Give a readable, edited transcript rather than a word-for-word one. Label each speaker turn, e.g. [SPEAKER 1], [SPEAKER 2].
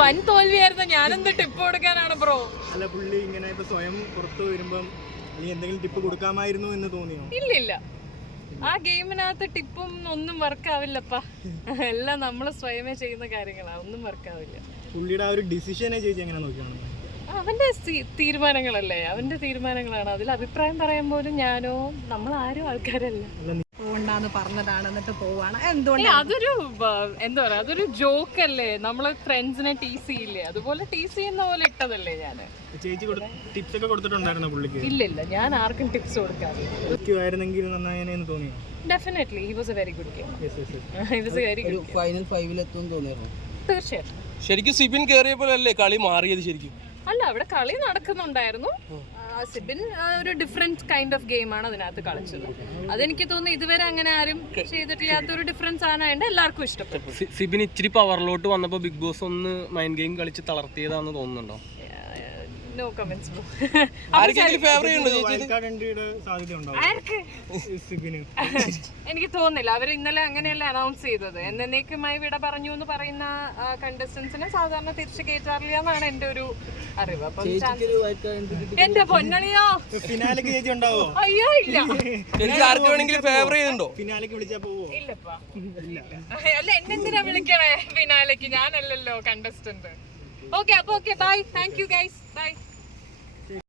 [SPEAKER 1] വൻ തോൽവിയായിരുന്നു. ഞാനെന്ത് ടിപ്പ് കൊടുക്കാനാണ് ബ്രോ?
[SPEAKER 2] അല്ല, പുള്ളി ഇങ്ങനെ ഇപ്പൊ സ്വയം പുറത്തു വരുമ്പം എന്തെങ്കിലും ടിപ്പ് കൊടുക്കാമായിരുന്നു എന്ന് തോന്നിയോ?
[SPEAKER 1] ഇല്ലില്ല, ആ ഗെയിമിനകത്ത് ടിപ്പും ഒന്നും വർക്കാവില്ലപ്പാ. എല്ലാം നമ്മൾ സ്വയമേ ചെയ്യുന്ന കാര്യങ്ങളാണ്, ഒന്നും വർക്കാവില്ല.
[SPEAKER 2] പുള്ളിയുടെ ആ ഒരു ഡിസിഷനെ ചേച്ചി എങ്ങനെ നോക്കിയാണ്?
[SPEAKER 1] അവന്റെ തീരുമാനങ്ങളല്ലേ, അവന്റെ തീരുമാനങ്ങളാണ്. അതിൽ അഭിപ്രായം പറയാൻ പോലും ഞാനോ നമ്മളാരും ആൾക്കാരല്ല.
[SPEAKER 3] അതുകൊണ്ടാണ് പറഞ്ഞതാണ്, എന്നിട്ട് പോവാണ്. എന്തുകൊണ്ട്
[SPEAKER 1] അതൊരു എന്താ പറയാ, അതൊരു ജോക്ക് അല്ലേ, നമ്മള് ഫ്രണ്ട്സിനെ ടീസ് ചെയ്യില്ലേ, അതുപോലെ ടീസ് ചെയ്യുന്ന പോലെ ഇട്ടതല്ലേ ഞാന്.
[SPEAKER 2] ചേച്ചി ടിപ്സ് ഒക്കെ കൊടുത്തിട്ടുണ്ടായിരുന്നു പുള്ളിക്ക്?
[SPEAKER 1] ഇല്ലില്ല, ഞാൻ ആർക്കും ടിപ്സ് കൊടുക്കാറില്ല.
[SPEAKER 2] നന്നായെന്ന് തോന്നിയോ?
[SPEAKER 1] Definitely he was a very good game. He was a very good.
[SPEAKER 4] Final 5-ൽ എത്തുമെന്ന് തോന്നിയിരുന്നു?
[SPEAKER 1] തീർച്ചയായിട്ടും.
[SPEAKER 5] ശരിക്കും സിബിൻ കേറിയപ്പോഴല്ലേ കളി മാറിയത് ശരിക്കും?
[SPEAKER 1] അല്ല, അവിടെ കളി നടക്കുന്നുണ്ടായിരുന്നു. സിബിൻ ഒരു ഡിഫറെന്റ് കൈൻഡ് ഓഫ് ഗെയിമാണ് അതിനകത്ത് കളിച്ചത്. അതെനിക്ക് തോന്നുന്നു ഇതുവരെ അങ്ങനെ ആരും ചെയ്തിട്ടില്ലാത്ത ഒരു ഡിഫറൻസ് ആയതുകൊണ്ട് എല്ലാവർക്കും ഇഷ്ടപ്പെട്ടു.
[SPEAKER 5] സിബിൻ ഇച്ചിരി പവറിലോട്ട് വന്നപ്പോൾ ബിഗ് ബോസ് ഒന്ന് മൈൻഡ് ഗെയിം കളിച്ച് തളർത്തിയതാണെന്ന് തോന്നുന്നുണ്ടോ?
[SPEAKER 1] No comments. എനിക്ക് തോന്നുന്നില്ല. അവർ ഇന്നലെ അങ്ങനെയല്ല അനൗൺസ് ചെയ്തത്. എന്നേക്കുമായി വിട പറഞ്ഞു എന്ന് പറയുന്ന കണ്ടസ്റ്റൻസിനെ സാധാരണ തിരിച്ചു കയറ്റാറില്ല എന്നാണ് എന്റെ ഒരു അറിവ്. അപ്പം എന്റെ പൊന്നണിയോ, അയ്യോ ഇല്ല. ഇല്ലപ്പാ. അല്ല, എന്നെന്തിനാ വിളിക്കണേ ഫിനാലേക്ക്? ഞാനല്ലല്ലോ കണ്ടസ്റ്റന്റ്. ഓക്കെ, അപ്പൊ okay, bye. Thank you guys, by.